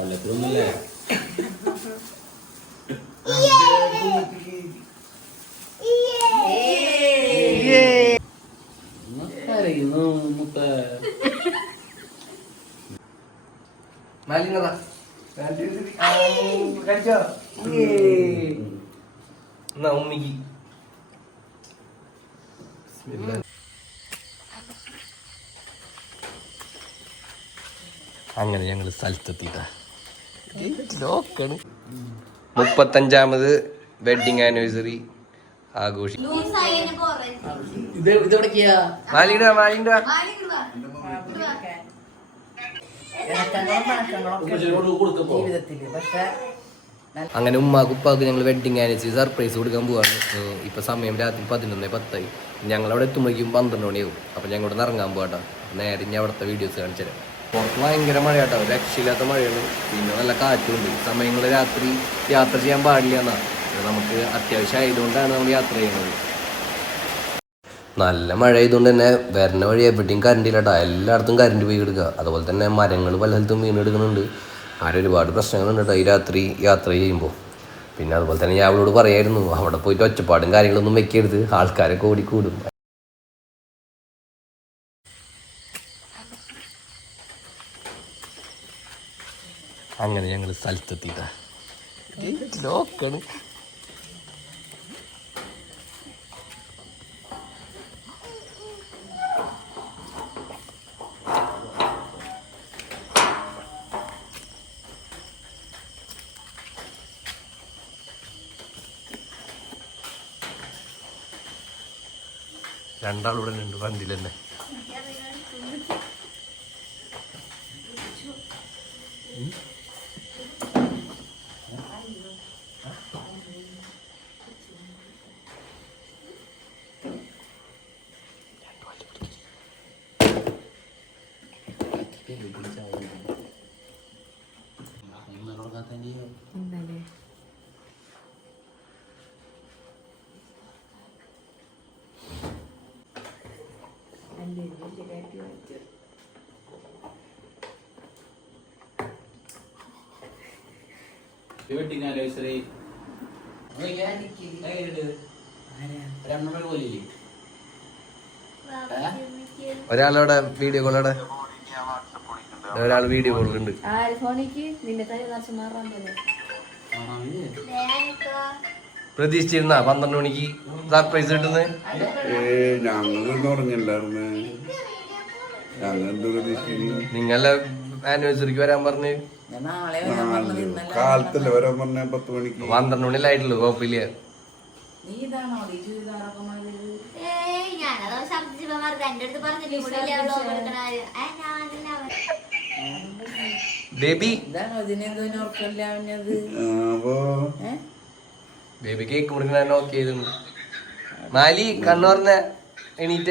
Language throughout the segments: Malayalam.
കൊല്ലത്തിലൊന്നുമില്ല കരയുന്നു മുത്ത മാലിന്യതാ കഴിച്ചോ എന്നാ ഉമ്മിക്ക്. അങ്ങനെ ഞങ്ങൾ സ്ഥലത്തെത്തിട്ടാ ലോക്കാണ് മുപ്പത്തഞ്ചാമത് വെഡിങ് ആനിവേഴ്സറി അങ്ങനെ ഉമ്മാക്ക് ഉപ്പാക്ക് ഞങ്ങൾ വെഡിങ് ആനിവേഴ്സറി സർപ്രൈസ് കൊടുക്കാൻ പോവാണ്. ഇപ്പൊ സമയം രാത്രി പതിനൊന്ന് പത്തായി. ഞങ്ങൾ അവിടെ എത്തുമ്പോഴേക്കും പന്ത്രണ്ട് മണിയാവും. അപ്പൊ ഞങ്ങളോട് ഇറങ്ങാൻ പോകട്ടോ നേരെ ഇനി അവിടുത്തെ വീഡിയോസ് കാണിച്ചു തരാം പുറത്ത് ഭയങ്കര മഴയാട്ടോ. രക്ഷയില്ലാത്ത മഴയാണ്. പിന്നെ നല്ല കാറ്റുണ്ട്. സമയങ്ങൾ രാത്രി യാത്ര ചെയ്യാൻ പാടില്ല എന്നാണ് നമുക്ക് അത്യാവശ്യം ആയതുകൊണ്ടാണ് നമ്മൾ യാത്ര ചെയ്യുന്നത്. നല്ല മഴ ആയതുകൊണ്ട് തന്നെ വരുന്ന വഴി എവിടെയും കറണ്ട് ഇല്ലട്ടാ. എല്ലായിടത്തും കറണ്ട് പോയി കിടക്കുക. അതുപോലെ തന്നെ മരങ്ങൾ പല സ്ഥലത്തും വീണെടുക്കുന്നുണ്ട്. അങ്ങനെ ഒരുപാട് പ്രശ്നങ്ങളുണ്ട് കേട്ടോ ഈ രാത്രി യാത്ര ചെയ്യുമ്പോൾ. പിന്നെ അതുപോലെ തന്നെ ഞാൻ അവളോട് പറയായിരുന്നു. അവിടെ പോയിട്ട് ഒച്ചപ്പാടും കാര്യങ്ങളൊന്നും വെക്കരുത്. ആൾക്കാരൊക്കെ ഓടിക്കൂടും. അങ്ങനെ ഞങ്ങൾ സ്ഥലത്തെത്തിയിട്ടാ ലോക്കാണ്. രണ്ടാളിവിടെ ഉണ്ട് വണ്ടിയിൽ തന്നെ ഇന്നലെ കാറ്റ് വായിച്ചു വെഡിങ് ആനിവേഴ്സറി ഒരാളവിടെ വീഡിയോ കോളോടെ ഒരാൾ വീഡിയോ മാറാൻ പോലെ. പ്രതീക്ഷിച്ചിരുന്ന പന്ത്രണ്ട് മണിക്ക് സർപ്രൈസ് കിട്ടുന്നത്. ഉറങ്ങില്ലായിരുന്നു. ഞങ്ങൾ പ്രതീക്ഷിക്കുന്നു നിങ്ങളെ ആനിവേഴ്സറിക്ക് വരാൻ പറഞ്ഞ് കാലത്തല്ലേ വരാൻ പറഞ്ഞ? പത്ത് മണിക്ക്. പന്ത്രണ്ട് മണിയിലായിട്ടുള്ളൂ കുഴപ്പമില്ല ബേബി. ബേബി കേക്ക് മുറിക്കണ നോക്കി ചെയ്തിരുന്നു മാലി കണ്ണു പറഞ്ഞ എണീറ്റ.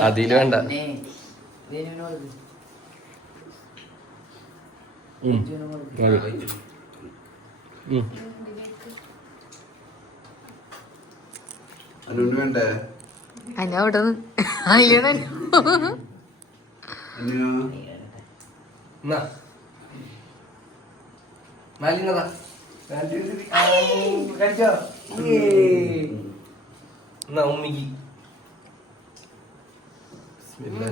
അതിൽ വേണ്ട. വേണ്ടേ? അവിടെ. ആ, കഴിച്ചോ? എന്നാ ഉമ്മിക്ക്. എന്നാ.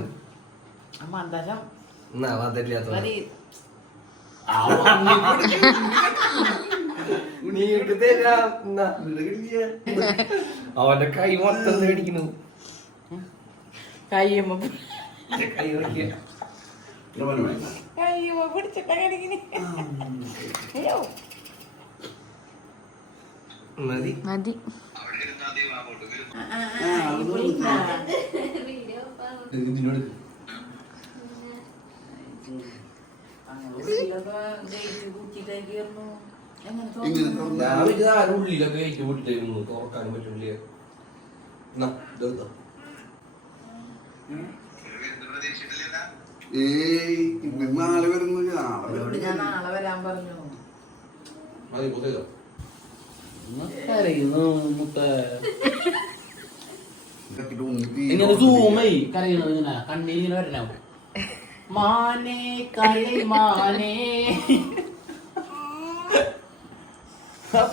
അവന്റെ കൈ മൊത്തം മേടിക്കുന്നു കയ്യമ്മ കയ്യമ്മ പിടിച്ചിട്ടാ മതി മതി തുറന്നാ ഞാൻ ആരും ഉള്ളിലൊക്കെ കയറ്റി വിട്ടിട്ടായിരുന്നു തുറക്കാനും പറ്റില്ല എന്നാ, ഇതെടുത്തോ. ഏയ് ഇന്ന് നാളെ വരുന്നു നാളെ വരാൻ പറഞ്ഞു. മതി. കരയുന്നു മുത്ത ഇങ്ങനെ സൂമായി കരയണത് ഇങ്ങനെ ഇങ്ങനെ വരണം മാനേ കളി മാനേ.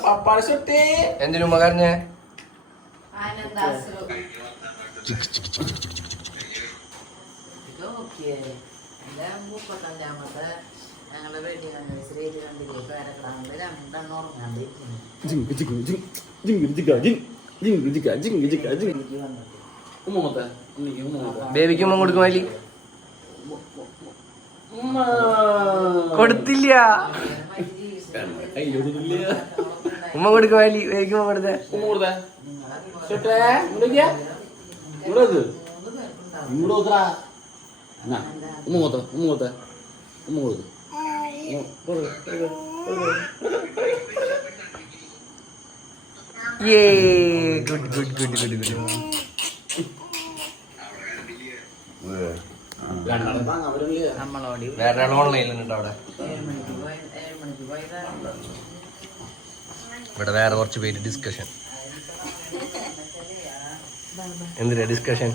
പപ്പാശൊട്ടേ എന്തിനു ഉമ്മ കരഞ്ഞേ? ആനന്ദാശ്രു ഇത് നോക്കിയേ എന്റെ മുപ്പത്തഞ്ചാമത്തെ ഞങ്ങളെ വെഡിങ് ആനിവേഴ്സറി കണ്ടില്ലേ പേരക്കിടാങ്ങൾ രണ്ടെണ്ണം ഉറങ്ങാണ്ടിരിക്കുന്നു എനിക്ക് വന്നിട്ട് ഉമ്മത്തെ ഉണ്ണിക്ക് ഉമ്മത്തെ ബേബിക്ക് ഉമ്മ കൊടുക്കും വലി കൊടുത്തില്ല. ഉമ്മ കൊടുക്കും വലി ബേബിക്ക് ഉമ്മ കൊടുത്തേ. ഉമ്മ കൊടുത്തേ. ഇവിടെ എന്നാ ഉമ്മ കൊടുത്ത ഉമ്മ കൊടുത്ത. ഉമ്മ കൊടുത്തു യേ good good good good good വേറെ ഓൺലൈനിലുണ്ട് അവിടെ. ഇവിടെ വേറെ കുറച്ച് പേര് ഡിസ്കഷൻ എന്തിനാ ഡിസ്കഷൻ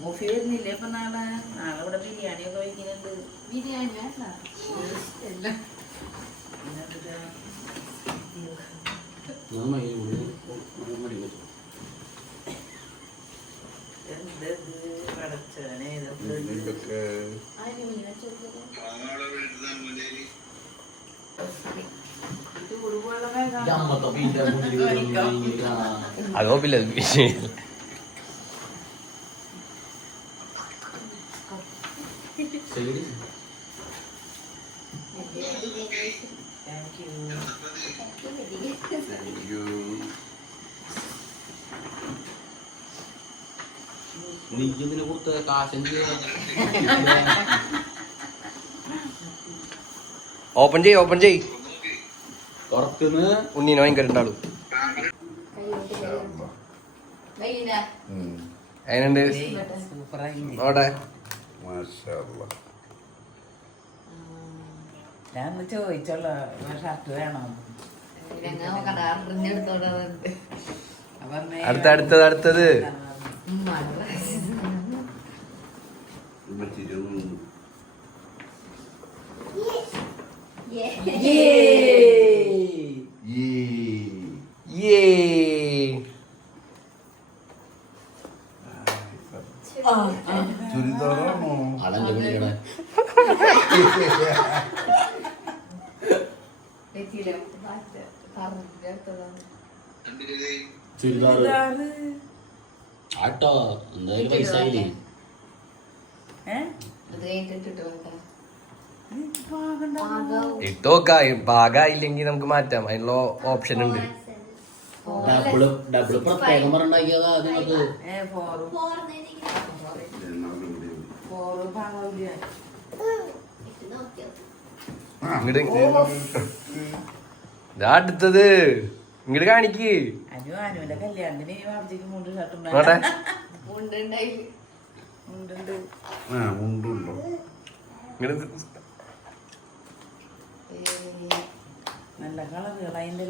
മുഫി വരുന്നില്ലേ ഇപ്പൊ നാളെ? നാളെ ഇവിടെ ബിരിയാണി ഒക്കെ വയ്ക്കുന്നുണ്ട് ബിരിയാണി വേണ്ട ഞാൻ മൈ മടി ശരി. നീ ഇതിന് കൊടുത്ത കാശഞ്ച് ഓപ്പൺ ചെയ് ഓപ്പൺ ചെയ് തുറക്കുന്ന. ഉണ്ണീനെ ഭയങ്കര ഉം. അതിനുണ്ട് സൂപ്പറായി. മാഷാ അല്ലാ. ഞാൻ ചോദിച്ചോളൂ ഷർട്ട് വേണോ? അടുത്ത അടുത്തത് അടുത്തത്. ചുരിദാറാണോ? അടഞ്ഞ പിടിക്കണേ ആട്ടോ എന്തായാലും പൈസ ആയില്ലേ? ഇട്ടോക്ക പാകായില്ലെങ്കിൽ നമുക്ക് മാറ്റാം. അതിനുള്ള ഓപ്ഷൻ ഉണ്ട്. ഡബിൾ ഡബിൾ പ്രത്യേകം പറഞ്ഞിട്ടുണ്ടാക്കിയതാ നിങ്ങൾക്ക് ഷർട്ട് നോട്ടെ ഉണ്ട് ആ മുണ്ടുണ്ടോ? ഇങ്ങോട്ട് നല്ല കളറുകൾ അതിന്റെ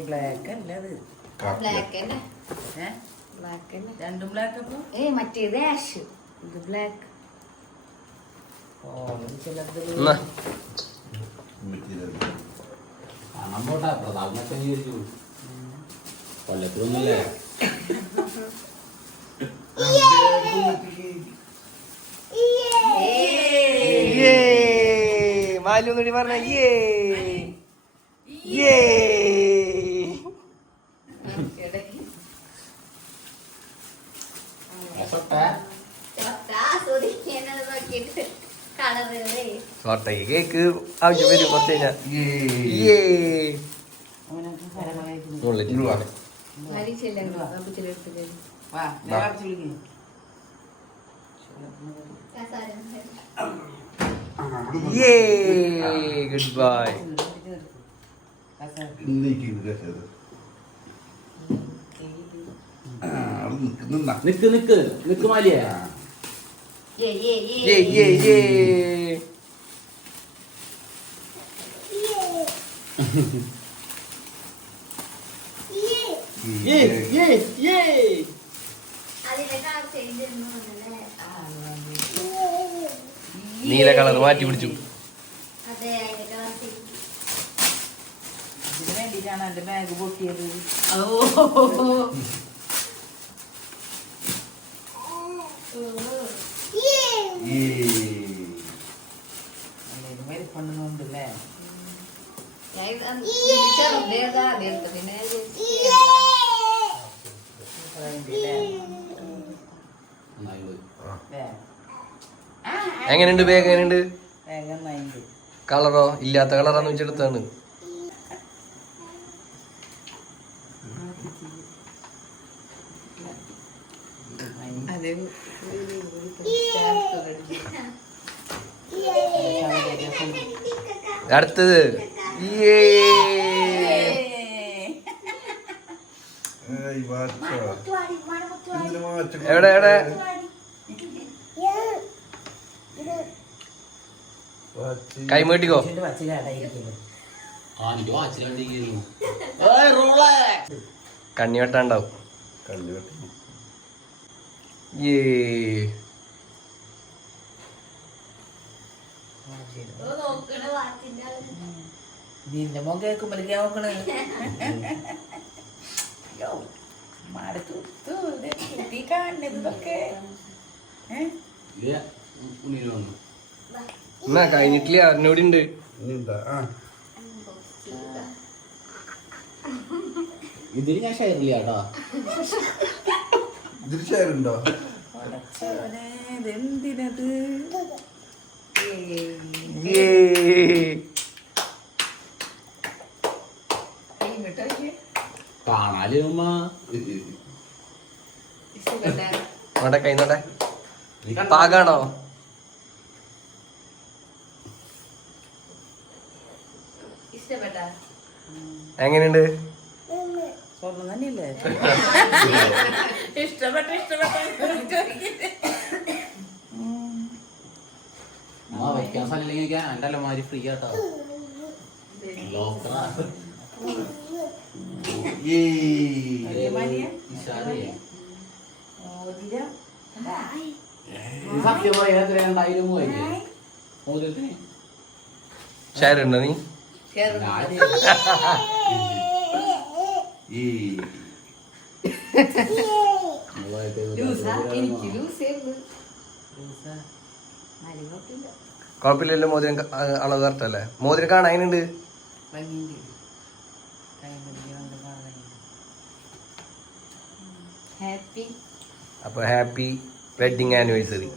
ബ്ലാക്ക് അല്ലത്. ബ്ലാക്ക് അല്ല? ഏ രണ്ടും ബ്ലാക്ക് അപ്പൊ ഏ മറ്റേത് ആഷ് ഇത് ബ്ലാക്ക് കൊല്ലത്തിലൊന്നുമില്ലേ. മാലു പറഞ്ഞ യേ കോട്ടയ കേക്ക് ആവശ്യം വരും കുറച്ച് കഴിഞ്ഞാൽ ഗുഡ് ബൈ നിക്ക് നിക്ക് നിക്ക്. മാലിയാ. 예, 예, 예. 예, 예, 예. നീല കളർ മാറ്റി പിടിച്ചു. അതിന് വേണ്ടിയിട്ടാണ് എന്റെ ബാഗ് പൊട്ടിയത്. ഓ. എങ്ങനെയുണ്ട് ബാഗ് എങ്ങനെയുണ്ട്? കളറോ ഇല്ലാത്ത കളറാന്ന് വെച്ചെടുത്താണ്. അടുത്തത്. എവിടെ എവിടെ? കൈമീട്ടിക്കോ കണ്ണിവെട്ടാണ്ടാവും. ഏ നിന്റെ മോൻ കേൾക്കുമ്പോഴേക്ക് നോക്കണേ. അയ്യോ മരത്തു കുട്ടി കാണുന്നതൊക്കെ. ഏ? എന്നാ കഴിഞ്ഞിട്ടില്ല? അറിഞ്ഞൂടി ഉണ്ട് ഇതിന് ഞാൻ ഷെയർ ഇല്ല കേട്ടോ. ഇതിന് ഷെയർ ഉണ്ടോ? ഇതെന്തിനത്? ഉമ്മ. അവിടെ കൈന്നോട്ടെ പാകാണോ? എങ്ങനെയുണ്ട് വയ്ക്കാൻ സ്ഥലമില്ലെങ്കിൽ ഫ്രീ ആട്ടോ സത്യം പറയാ രണ്ടായിരം പോയില്ലേ ഓരോരുത്തരെ ഷെയർ ഉണ്ടോ നീ ഈ കുഴപ്പമില്ലല്ലോ മോതിരം അളവ് കറക്റ്റല്ലേ മോതിരം കാണാനുണ്ട് അപ്പൊ ഹാപ്പി വെഡിങ് ആനിവേഴ്സറി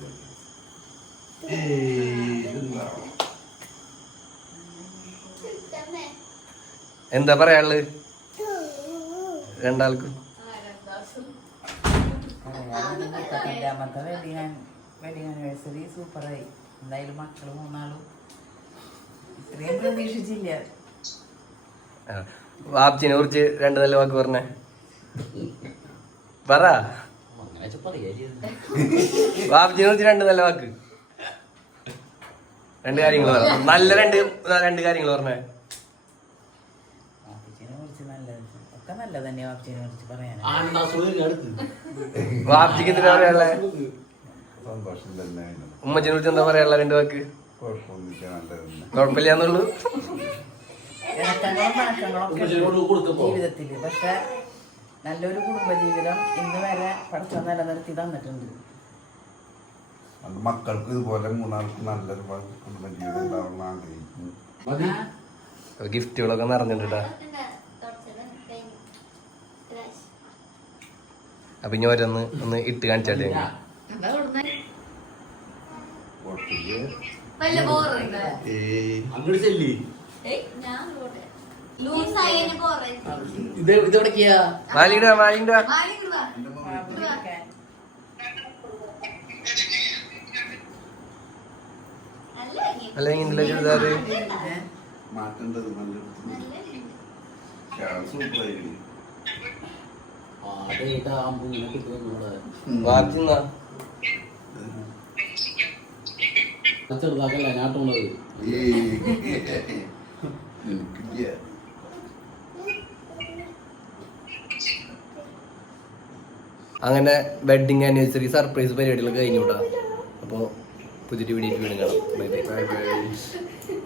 എന്താ പറയാനുള്ളത്? രണ്ടാൾക്കും. സൂപ്പറായി. വാപ്ചിനെ രണ്ട് നല്ല വാക്ക് പറഞ്ഞേ. പറ. വാപ്ചിനെ കുറിച്ച് രണ്ട് നല്ല വാക്ക്. രണ്ട് കാര്യങ്ങൾ നല്ല രണ്ട് രണ്ട് കാര്യങ്ങൾ പറഞ്ഞേ. നല്ലത് ഒക്കെ നല്ലത് തന്നെ കുറിച്ച് സന്തോഷം. ഉമ്മച്ചിനെ കുറിച്ച് എന്താ പറയാനുള്ള രണ്ട് വാക്ക്. കുഴപ്പമില്ലാന്നുള്ളൂ? ജീവിതത്തിൽ. പക്ഷെ നല്ലൊരു കുടുംബജീവിതം ഇന്ന് വരെ പഠിച്ച നിലനിർത്തി തന്നിട്ടുണ്ട്. മക്കൾക്ക് ഇതുപോലെ മൂന്നാൾക്ക് നല്ലൊരു കുടുംബജീവിതം ഉണ്ടാവണം ആഗ്രഹിക്കുന്നു. ഗിഫ്റ്റുകളൊക്കെ നിറഞ്ഞിട്ടാ അപ്പൊ ഇനി ഓരോന്ന് ഒന്ന് ഇട്ട് കാണിച്ചാട്ടെ അല്ലെങ്കിൽ ചുരിദാറ് മാറ്റേണ്ടത് നല്ല സൂപ്പറായിരിക്കും ചെറുതാക്കല്ല ഞാട്ടുള്ളത് അങ്ങനെ വെഡിങ് ആനിവേഴ്സറി സർപ്രൈസ് പരിപാടികൾ കഴിഞ്ഞു കൂട്ടാ അപ്പോൾ പുതിയൊരു വീഡിയോ വീണ്ടും കാണാം. Bye bye bye bye